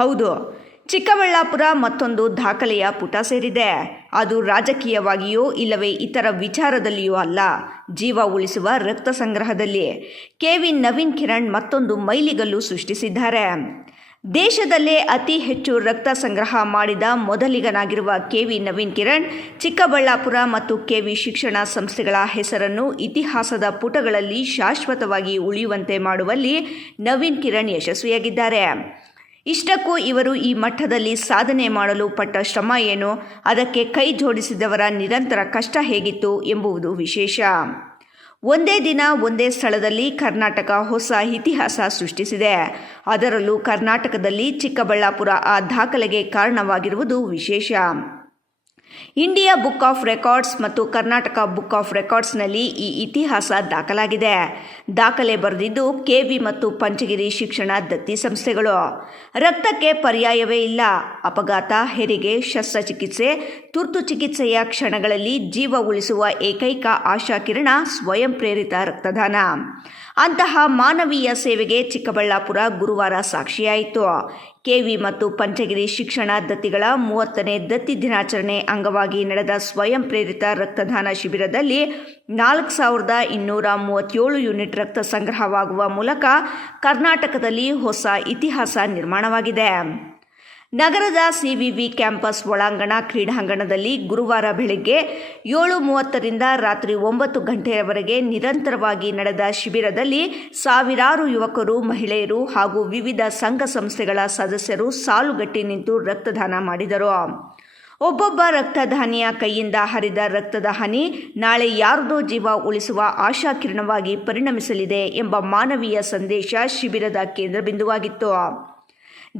ಹೌದು, ಚಿಕ್ಕಬಳ್ಳಾಪುರ ಮತ್ತೊಂದು ದಾಖಲೆಯ ಪುಟ ಸೇರಿದೆ. ಅದು ರಾಜಕೀಯವಾಗಿಯೋ ಇಲ್ಲವೇ ಇತರ ವಿಚಾರದಲ್ಲಿಯೂ ಅಲ್ಲ, ಜೀವ ಉಳಿಸುವ ರಕ್ತ ಸಂಗ್ರಹದಲ್ಲಿ ಕೆವಿ ನವೀನ್ ಕಿರಣ್ ಮತ್ತೊಂದು ಮೈಲಿಗಲ್ಲು ಸೃಷ್ಟಿಸಿದ್ದಾರೆ. ದೇಶದಲ್ಲೇ ಅತಿ ಹೆಚ್ಚು ರಕ್ತ ಸಂಗ್ರಹ ಮಾಡಿದ ಮೊದಲಿಗನಾಗಿರುವ ಕೆವಿ ನವೀನ್ ಕಿರಣ್ ಚಿಕ್ಕಬಳ್ಳಾಪುರ ಮತ್ತು ಕೆವಿ ಶಿಕ್ಷಣ ಸಂಸ್ಥೆಗಳ ಹೆಸರನ್ನು ಇತಿಹಾಸದ ಪುಟಗಳಲ್ಲಿ ಶಾಶ್ವತವಾಗಿ ಉಳಿಯುವಂತೆ ಮಾಡುವಲ್ಲಿ ನವೀನ್ ಕಿರಣ್ ಯಶಸ್ವಿಯಾಗಿದ್ದಾರೆ. ಇಷ್ಟಕ್ಕೂ ಇವರು ಈ ಮಟ್ಟದಲ್ಲಿ ಸಾಧನೆ ಮಾಡಲು ಪಟ್ಟ ಶ್ರಮ ಏನು, ಅದಕ್ಕೆ ಕೈ ಜೋಡಿಸಿದವರ ನಿರಂತರ ಕಷ್ಟ ಹೇಗಿತ್ತು ಎಂಬುದು ವಿಶೇಷ. ಒಂದೇ ದಿನ ಒಂದೇ ಸ್ಥಳದಲ್ಲಿ ಕರ್ನಾಟಕ ಹೊಸ ಇತಿಹಾಸ ಸೃಷ್ಟಿಸಿದೆ. ಅದರಲ್ಲೂ ಕರ್ನಾಟಕದಲ್ಲಿ ಚಿಕ್ಕಬಳ್ಳಾಪುರ ಆ ದಾಖಲೆಗೆ ಕಾರಣವಾಗಿರುವುದು ವಿಶೇಷ. ಇಂಡಿಯಾ ಬುಕ್ ಆಫ್ ರೆಕಾರ್ಡ್ಸ್ ಮತ್ತು ಕರ್ನಾಟಕ ಬುಕ್ ಆಫ್ ರೆಕಾರ್ಡ್ಸ್ನಲ್ಲಿ ಈ ಇತಿಹಾಸ ದಾಖಲಾಗಿದೆ. ದಾಖಲೆ ಬರೆದಿದ್ದು ಕೆವಿ ಮತ್ತು ಪಂಚಗಿರಿ ಶಿಕ್ಷಣ ದತ್ತಿ ಸಂಸ್ಥೆಗಳು. ರಕ್ತಕ್ಕೆ ಪರ್ಯಾಯವೇ ಇಲ್ಲ. ಅಪಘಾತ, ಹೆರಿಗೆ, ಶಸ್ತ್ರಚಿಕಿತ್ಸೆ, ತುರ್ತು ಚಿಕಿತ್ಸೆಯ ಕ್ಷಣಗಳಲ್ಲಿ ಜೀವ ಉಳಿಸುವ ಏಕೈಕ ಆಶಾಕಿರಣ ಸ್ವಯಂ ಪ್ರೇರಿತ ರಕ್ತದಾನ. ಅಂತಹ ಮಾನವೀಯ ಸೇವೆಗೆ ಚಿಕ್ಕಬಳ್ಳಾಪುರ ಗುರುವಾರ ಸಾಕ್ಷಿಯಾಯಿತು. ಕೆವಿ ಮತ್ತು ಪಂಚಗಿರಿ ಶಿಕ್ಷಣ ದತ್ತಿಗಳ 30ನೇ ದತ್ತಿ ದಿನಾಚರಣೆ ಅಂಗವಾಗಿ ನಡೆದ ಸ್ವಯಂ ಪ್ರೇರಿತ ರಕ್ತದಾನ ಶಿಬಿರದಲ್ಲಿ 4237 ಯೂನಿಟ್ ರಕ್ತ ಸಂಗ್ರಹವಾಗುವ ಮೂಲಕ ಕರ್ನಾಟಕದಲ್ಲಿ ಹೊಸ ಇತಿಹಾಸ ನಿರ್ಮಾಣವಾಗಿದೆ. ನಗರದ ಸಿವಿವಿ ಕ್ಯಾಂಪಸ್ ಒಳಾಂಗಣ ಕ್ರೀಡಾಂಗಣದಲ್ಲಿ ಗುರುವಾರ ಬೆಳಗ್ಗೆ 7:30ರಿಂದ ರಾತ್ರಿ 9 ಗಂಟೆಯವರೆಗೆ ನಿರಂತರವಾಗಿ ನಡೆದ ಶಿಬಿರದಲ್ಲಿ ಸಾವಿರಾರು ಯುವಕರು, ಮಹಿಳೆಯರು ಹಾಗೂ ವಿವಿಧ ಸಂಘ ಸಂಸ್ಥೆಗಳ ಸದಸ್ಯರು ಸಾಲುಗಟ್ಟಿ ನಿಂತು ರಕ್ತದಾನ ಮಾಡಿದರು. ಒಬ್ಬೊಬ್ಬ ರಕ್ತದಾನಿಯ ಕೈಯಿಂದ ಹರಿದ ರಕ್ತದ ಹನಿ ನಾಳೆ ಯಾರದೋ ಜೀವ ಉಳಿಸುವ ಆಶಾಕಿರಣವಾಗಿ ಪರಿಣಮಿಸಲಿದೆ ಎಂಬ ಮಾನವೀಯ ಸಂದೇಶ ಶಿಬಿರದ ಕೇಂದ್ರಬಿಂದುವಾಗಿತ್ತು.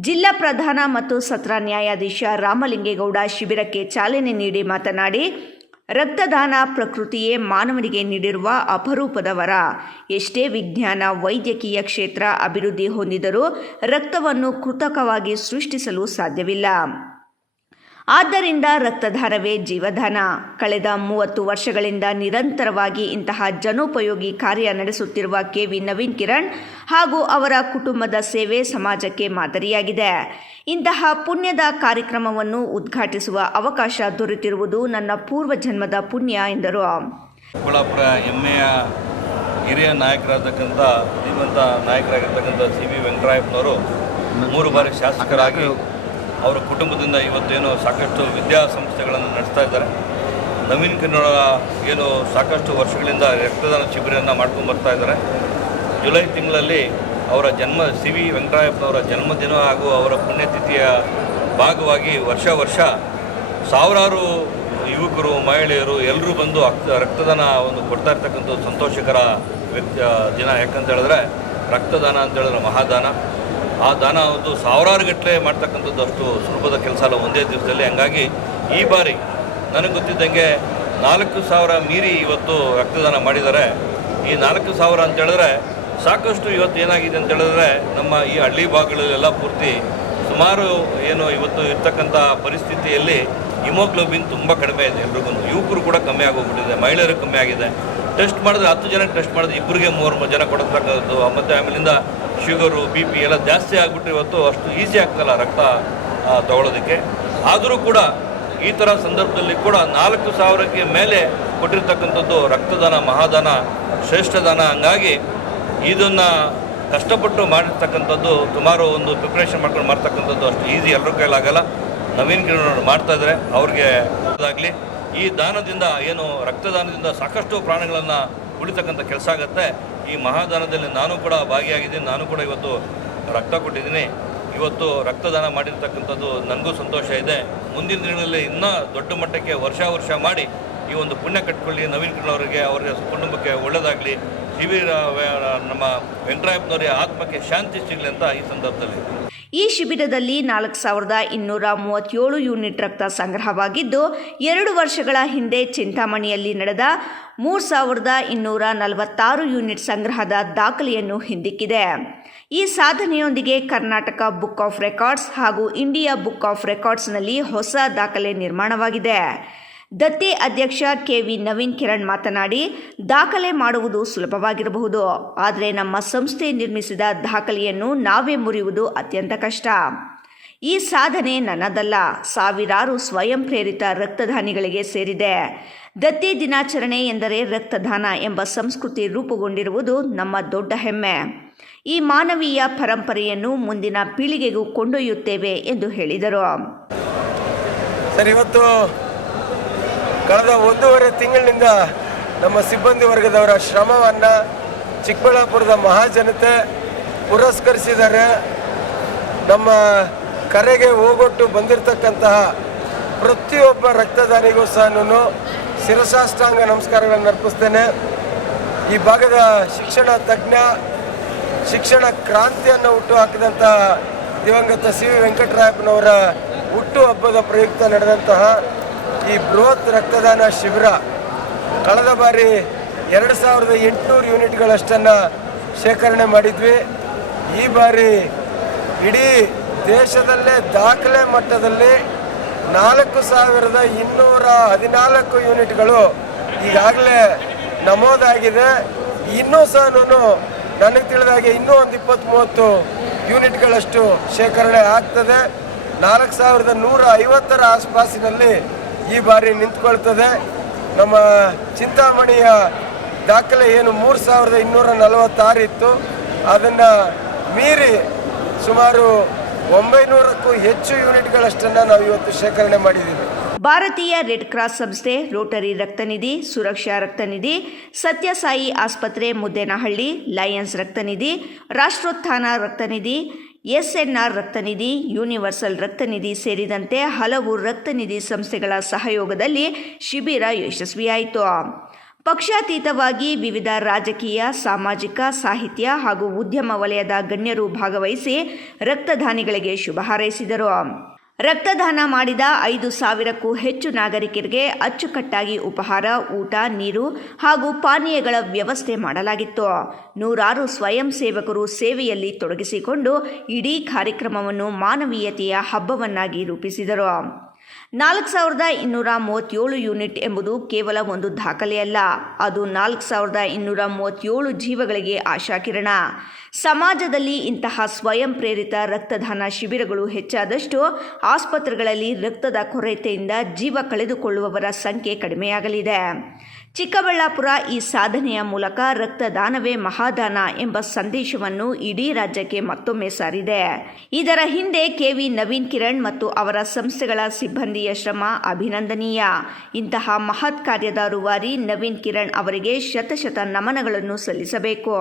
ಜಿಲ್ಲಾ ಪ್ರಧಾನ ಮತ್ತು ಸತ್ರ ನ್ಯಾಯಾಧೀಶ ರಾಮಲಿಂಗೇಗೌಡ ಶಿಬಿರಕ್ಕೆ ಚಾಲನೆ ನೀಡಿ ಮಾತನಾಡಿ, ರಕ್ತದಾನ ಪ್ರಕೃತಿಯೇ ಮಾನವನಿಗೆ ನೀಡಿರುವ ಅಪರೂಪದ ವರ. ಎಷ್ಟೇ ವಿಜ್ಞಾನ, ವೈದ್ಯಕೀಯ ಕ್ಷೇತ್ರ ಅಭಿವೃದ್ಧಿ ಹೊಂದಿದರೂ ರಕ್ತವನ್ನು ಕೃತಕವಾಗಿ ಸೃಷ್ಟಿಸಲು ಸಾಧ್ಯವಿಲ್ಲ. ಆದ್ದರಿಂದ ರಕ್ತದಾನವೇ ಜೀವದಾನ. ಕಳೆದ 30 ವರ್ಷಗಳಿಂದ ನಿರಂತರವಾಗಿ ಇಂತಹ ಜನೋಪಯೋಗಿ ಕಾರ್ಯ ನಡೆಸುತ್ತಿರುವ ಕೆವಿ ನವೀನ್ ಕಿರಣ್ ಹಾಗೂ ಅವರ ಕುಟುಂಬದ ಸೇವೆ ಸಮಾಜಕ್ಕೆ ಮಾದರಿಯಾಗಿದೆ. ಇಂತಹ ಪುಣ್ಯದ ಕಾರ್ಯಕ್ರಮವನ್ನು ಉದ್ಘಾಟಿಸುವ ಅವಕಾಶ ದೊರೆತಿರುವುದು ನನ್ನ ಪೂರ್ವ ಜನ್ಮದ ಪುಣ್ಯ ಎಂದರು. ಚಿಕ್ಕಬಳ್ಳಾಪುರ ಹೆಮ್ಮೆಯ ಹಿರಿಯ ನಾಯಕರಾಗಿರ್ತಕ್ಕಂಥ ಧೀಮಂತ ನಾಯಕರಾಗಿರ್ತಕ್ಕಂಥ ಸಿ.ವಿ. ವೆಂಕಟರಾಯಪ್ಪನವರು 3 ಬಾರಿ ಶಾಸಕರಾಗಿ ಅವರ ಕುಟುಂಬದಿಂದ ಇವತ್ತೇನು ಸಾಕಷ್ಟು ವಿದ್ಯಾಸಂಸ್ಥೆಗಳನ್ನು ನಡೆಸ್ತಾ ಇದ್ದಾರೆ. ನವೀನ್ ಕಿರಣ್ ಏನು ಸಾಕಷ್ಟು ವರ್ಷಗಳಿಂದ ರಕ್ತದಾನ ಶಿಬಿರವನ್ನು ಮಾಡ್ಕೊಂಡು ಬರ್ತಾ ಇದ್ದಾರೆ. ಜುಲೈ ತಿಂಗಳಲ್ಲಿ ಅವರ ಸಿ.ವಿ. ವೆಂಕಟರಾಯಪ್ಪನವರ ಜನ್ಮದಿನ ಹಾಗೂ ಅವರ ಪುಣ್ಯತಿಥಿಯ ಭಾಗವಾಗಿ ವರ್ಷ ಸಾವಿರಾರು ಯುವಕರು, ಮಹಿಳೆಯರು ಎಲ್ಲರೂ ಬಂದು ರಕ್ತದಾನ ಕೊಡ್ತಾ ಇರ್ತಕ್ಕಂಥ ಸಂತೋಷಕರ ದಿನ. ಯಾಕಂತ ಹೇಳಿದ್ರೆ ರಕ್ತದಾನ ಅಂತ ಹೇಳಿದ್ರೆ ಮಹಾದಾನ. ಆ ದಾನ ಸಾವಿರಾರು ಗಟ್ಟಲೆ ಮಾಡ್ತಕ್ಕಂಥದ್ದು ಅಷ್ಟು ಸುಲಭದ ಕೆಲಸ ಅಲ್ಲ ಒಂದೇ ದಿವಸದಲ್ಲಿ. ಹಂಗಾಗಿ ಈ ಬಾರಿ ನನಗೆ ಗೊತ್ತಿದ್ದಂಗೆ 4,000 ಮೀರಿ ಇವತ್ತು ರಕ್ತದಾನ ಮಾಡಿದ್ದಾರೆ. ಈ 4,000 ಅಂತ ಹೇಳಿದ್ರೆ ಸಾಕಷ್ಟು ಇವತ್ತು ಏನಾಗಿದೆ ಅಂತ ಹೇಳಿದ್ರೆ ನಮ್ಮ ಈ ಹಳ್ಳಿ ಭಾಗಗಳಲ್ಲೆಲ್ಲ ಪೂರ್ತಿ ಸುಮಾರು ಏನು ಇವತ್ತು ಇರ್ತಕ್ಕಂಥ ಪರಿಸ್ಥಿತಿಯಲ್ಲಿ ಹಿಮೋಗ್ಲೋಬಿನ್ ತುಂಬ ಕಡಿಮೆ ಇದೆ. ಎಲ್ರಿಗೂ ಯುವಕರು ಕೂಡ ಕಮ್ಮಿ ಆಗೋಗ್ಬಿಟ್ಟಿದೆ, ಮಹಿಳೆಯರು ಕಮ್ಮಿ ಆಗಿದೆ. ಟೆಸ್ಟ್ ಮಾಡಿದ್ರೆ 10 ಜನಕ್ಕೆ ಟೆಸ್ಟ್ ಮಾಡಿದ್ರೆ 2-3 ಜನ ಕೊಡತಕ್ಕಂಥದ್ದು. ಮತ್ತು ಆಮೇಲಿಂದ ಶುಗರು, BP ಎಲ್ಲ ಜಾಸ್ತಿ ಆಗಿಬಿಟ್ಟು ಇವತ್ತು ಅಷ್ಟು ಈಸಿ ಆಗ್ತಲ್ಲ ರಕ್ತ ತಗೊಳ್ಳೋದಕ್ಕೆ. ಆದರೂ ಕೂಡ ಈ ಥರ ಸಂದರ್ಭದಲ್ಲಿ ಕೂಡ 4,000ಕ್ಕೆ ಮೇಲೆ ಕೊಟ್ಟಿರ್ತಕ್ಕಂಥದ್ದು ರಕ್ತದಾನ ಮಹಾದಾನ, ಶ್ರೇಷ್ಠ ದಾನ. ಹಂಗಾಗಿ ಇದನ್ನು ಕಷ್ಟಪಟ್ಟು ಮಾಡಿರ್ತಕ್ಕಂಥದ್ದು ಸುಮಾರು ಪ್ರಿಪ್ರೇಷನ್ ಮಾಡ್ಕೊಂಡು ಮಾಡ್ತಕ್ಕಂಥದ್ದು ಅಷ್ಟು ಈಸಿ ಎಲ್ಲರ ಕೈಲಾಗಲ್ಲ. ನವೀನ್ ಕಿರಣ್ ಮಾಡ್ತಾಯಿದ್ದಾರೆ, ಅವ್ರಿಗೆ ಆಗಲಿ. ಈ ದಾನದಿಂದ ಏನು ರಕ್ತದಾನದಿಂದ ಸಾಕಷ್ಟು ಪ್ರಾಣಗಳನ್ನು ಉಳಿತಕ್ಕಂಥ ಕೆಲಸ ಆಗುತ್ತೆ. ಈ ಮಹಾದಾನದಲ್ಲಿ ನಾನು ಕೂಡ ಭಾಗಿಯಾಗಿದ್ದೀನಿ. ನಾನು ಕೂಡ ಇವತ್ತು ರಕ್ತ ಕೊಟ್ಟಿದ್ದೀನಿ. ಇವತ್ತು ರಕ್ತದಾನ ಮಾಡಿರ್ತಕ್ಕಂಥದ್ದು ನನಗೂ ಸಂತೋಷ ಇದೆ. ಮುಂದಿನ ದಿನಗಳಲ್ಲಿ ಇನ್ನೂ ದೊಡ್ಡ ಮಟ್ಟಕ್ಕೆ ವರ್ಷ ಮಾಡಿ ಈ ಪುಣ್ಯ ಕಟ್ಕೊಳ್ಳಿ. ನವೀನ್ ಕಿರಣ್ ಅವರಿಗೆ, ಅವರ ಕುಟುಂಬಕ್ಕೆ ಒಳ್ಳೆಯದಾಗಲಿ. ನಮ್ಮ ವೆಂಕಟರಾಯಪ್ಪನವರ ಆತ್ಮಕ್ಕೆ ಶಾಂತಿ ಸಿಗಲಿ ಅಂತ ಈ ಸಂದರ್ಭದಲ್ಲಿ. ಈ ಶಿಬಿರದಲ್ಲಿ 4237 ಯೂನಿಟ್ ರಕ್ತ ಸಂಗ್ರಹವಾಗಿದ್ದು, 2 ವರ್ಷಗಳ ಹಿಂದೆ ಚಿಂತಾಮಣಿಯಲ್ಲಿ ನಡೆದ 3246 ಯೂನಿಟ್ ಸಂಗ್ರಹದ ದಾಖಲೆಯನ್ನು ಹಿಂದಿಕ್ಕಿದೆ. ಈ ಸಾಧನೆಯೊಂದಿಗೆ ಕರ್ನಾಟಕ ಬುಕ್ ಆಫ್ ರೆಕಾರ್ಡ್ಸ್ ಹಾಗೂ ಇಂಡಿಯಾ ಬುಕ್ ಆಫ್ ರೆಕಾರ್ಡ್ಸ್ನಲ್ಲಿ ಹೊಸ ದಾಖಲೆ ನಿರ್ಮಾಣವಾಗಿದೆ. ದತ್ತಿ ಅಧ್ಯಕ್ಷ ಕೆವಿ ನವೀನ್ ಕಿರಣ್ ಮಾತನಾಡಿ, ದಾಖಲೆ ಮಾಡುವುದು ಸುಲಭವಾಗಿರಬಹುದು, ಆದರೆ ನಮ್ಮ ಸಂಸ್ಥೆ ನಿರ್ಮಿಸಿದ ದಾಖಲೆಯನ್ನು ನಾವೇ ಮುರಿಯುವುದು ಅತ್ಯಂತ ಕಷ್ಟ. ಈ ಸಾಧನೆ ನನ್ನದಲ್ಲ, ಸಾವಿರಾರು ಸ್ವಯಂ ಪ್ರೇರಿತ ರಕ್ತದಾನಿಗಳಿಗೆ ಸೇರಿದೆ. ದತ್ತಿ ದಿನಾಚರಣೆ ಎಂದರೆ ರಕ್ತದಾನ ಎಂಬ ಸಂಸ್ಕೃತಿ ರೂಪುಗೊಂಡಿರುವುದು ನಮ್ಮ ದೊಡ್ಡ ಹೆಮ್ಮೆ. ಈ ಮಾನವೀಯ ಪರಂಪರೆಯನ್ನು ಮುಂದಿನ ಪೀಳಿಗೆಗೂ ಕೊಂಡೊಯ್ಯುತ್ತೇವೆ ಎಂದು ಹೇಳಿದರು. ಸರ್, ಇವತ್ತು ಕಳೆದ 1.5 ತಿಂಗಳಿನಿಂದ ನಮ್ಮ ಸಿಬ್ಬಂದಿ ವರ್ಗದವರ ಶ್ರಮವನ್ನು ಚಿಕ್ಕಬಳ್ಳಾಪುರದ ಮಹಾಜನತೆ ಪುರಸ್ಕರಿಸಿದ್ದಾರೆ. ನಮ್ಮ ಕರೆಗೆ ಹೋಗೊಟ್ಟು ಬಂದಿರತಕ್ಕಂತಹ ಪ್ರತಿಯೊಬ್ಬ ರಕ್ತದಾನಿಗೂ ಸಹ ನಾನು ಶಿರಸಾಷ್ಟಾಂಗ ನಮಸ್ಕಾರಗಳನ್ನು ಅರ್ಪಿಸ್ತೇನೆ. ಈ ಭಾಗದ ಶಿಕ್ಷಣ ತಜ್ಞ, ಶಿಕ್ಷಣ ಕ್ರಾಂತಿಯನ್ನು ಹುಟ್ಟುಹಾಕಿದಂತಹ ದಿವಂಗತ ಸಿ.ವಿ. ವೆಂಕಟರಾಯಪ್ಪನವರ ಹುಟ್ಟುಹಬ್ಬದ ಪ್ರಯುಕ್ತ ನಡೆದಂತಹ ಈ ಬೃಹತ್ ರಕ್ತದಾನ ಶಿಬಿರ ಕಳೆದ ಬಾರಿ 2800 ಯೂನಿಟ್ಗಳಷ್ಟನ್ನು ಶೇಖರಣೆ ಮಾಡಿದ್ವಿ. ಈ ಬಾರಿ ಇಡೀ ದೇಶದಲ್ಲೇ ದಾಖಲೆ ಮಟ್ಟದಲ್ಲಿ 4214 ಯೂನಿಟ್ಗಳು ಈಗಾಗಲೇ ನಮೂದಾಗಿದೆ. ಇನ್ನೂ ಸಹ ನನಗೆ ತಿಳಿದಾಗೆ ಇನ್ನೂ ಒಂದು 20-30 ಯೂನಿಟ್ಗಳಷ್ಟು ಶೇಖರಣೆ ಆಗ್ತದೆ. 4150 ಆಸ್ಪಾಸಿನಲ್ಲಿ ಈ ಬಾರಿ ನಿಂತ್ಕೊಳ್ತದೆ. ನಮ್ಮ ಚಿಂತಾಮಣಿಯ ದಾಖಲೆ ಏನು 3246 ಇತ್ತು, ಅದನ್ನು ಮೀರಿ ಸುಮಾರು 900ಕ್ಕೂ ಹೆಚ್ಚು ಯೂನಿಟ್ಗಳಷ್ಟನ್ನು ನಾವು ಇವತ್ತು ಶೇಖರಣೆ ಮಾಡಿದ್ದೀವಿ. ಭಾರತೀಯ ರೆಡ್ ಕ್ರಾಸ್ ಸಂಸ್ಥೆ, ರೋಟರಿ ರಕ್ತನಿಧಿ, ಸುರಕ್ಷಾ ರಕ್ತನಿಧಿ, ಸತ್ಯಸಾಯಿ ಆಸ್ಪತ್ರೆ Muddenahalli, Lions ರಕ್ತನಿಧಿ, Rashtrotthana ರಕ್ತನಿಧಿ, SNR ರಕ್ತನಿಧಿ, universal ರಕ್ತನಿಧಿ ಸೇರಿದಂತೆ ಹಲವು ರಕ್ತನಿಧಿ ಸಂಸ್ಥೆಗಳ ಸಹಯೋಗದಲ್ಲಿ ಶಿಬಿರ ಯಶಸ್ವಿಯಾಯಿತು. ಪಕ್ಷಾತೀತವಾಗಿ ವಿವಿಧ ರಾಜಕೀಯ, ಸಾಮಾಜಿಕ, ಸಾಹಿತ್ಯ ಹಾಗೂ ಉದ್ಯಮ ವಲಯದ ಗಣ್ಯರು ಭಾಗವಹಿಸಿ ರಕ್ತದಾನಿಗಳಿಗೆ ಶುಭ ಹಾರೈಸಿದರು. ರಕ್ತದಾನ ಮಾಡಿದ 5,000ಕ್ಕೂ ಹೆಚ್ಚು ನಾಗರಿಕರಿಗೆ ಅಚ್ಚುಕಟ್ಟಾಗಿ ಉಪಹಾರ, ಊಟ, ನೀರು ಹಾಗೂ ಪಾನೀಯಗಳ ವ್ಯವಸ್ಥೆ ಮಾಡಲಾಗಿತ್ತು. ನೂರಾರು ಸ್ವಯಂ ಸೇವಕರು ಸೇವೆಯಲ್ಲಿ ತೊಡಗಿಸಿಕೊಂಡು ಇಡೀ ಕಾರ್ಯಕ್ರಮವನ್ನು ಮಾನವೀಯತೆಯ ಹಬ್ಬವನ್ನಾಗಿ ರೂಪಿಸಿದರು. 4,237 ಯೂನಿಟ್ ಎಂಬುದು ಕೇವಲ ಒಂದು ದಾಖಲೆಯಲ್ಲ, ಅದು 4,237 ಜೀವಗಳಿಗೆ ಆಶಾಕಿರಣ. ಸಮಾಜದಲ್ಲಿ ಇಂತಹ ಸ್ವಯಂ ಪ್ರೇರಿತ ರಕ್ತದಾನ ಶಿಬಿರಗಳು ಹೆಚ್ಚಾದಷ್ಟು ಆಸ್ಪತ್ರೆಗಳಲ್ಲಿ ರಕ್ತದ ಕೊರತೆಯಿಂದ ಜೀವ ಕಳೆದುಕೊಳ್ಳುವವರ ಸಂಖ್ಯೆ ಕಡಿಮೆಯಾಗಲಿದೆ. ಚಿಕ್ಕಬಳ್ಳಾಪುರ ಈ ಸಾಧನೆಯ ಮೂಲಕ ರಕ್ತದಾನವೇ ಮಹಾದಾನ ಎಂಬ ಸಂದೇಶವನ್ನು ಇಡೀ ರಾಜ್ಯಕ್ಕೆ ಮತ್ತೊಮ್ಮೆ ಸಾರಿದೆ. ಇದರ ಹಿಂದೆ ಕೆ.ವಿ. ನವೀನ್ ಕಿರಣ್ ಮತ್ತು ಅವರ ಸಂಸ್ಥೆಗಳ ಸಿಬ್ಬಂದಿಯ ಶ್ರಮ ಅಭಿನಂದನೀಯ. ಇಂತಹ ಮಹತ್ ಕಾರ್ಯದ ರೂವಾರಿ ನವೀನ್ ಕಿರಣ್ ಅವರಿಗೆ ಶತಶತ ನಮನಗಳನ್ನು ಸಲ್ಲಿಸಬೇಕು.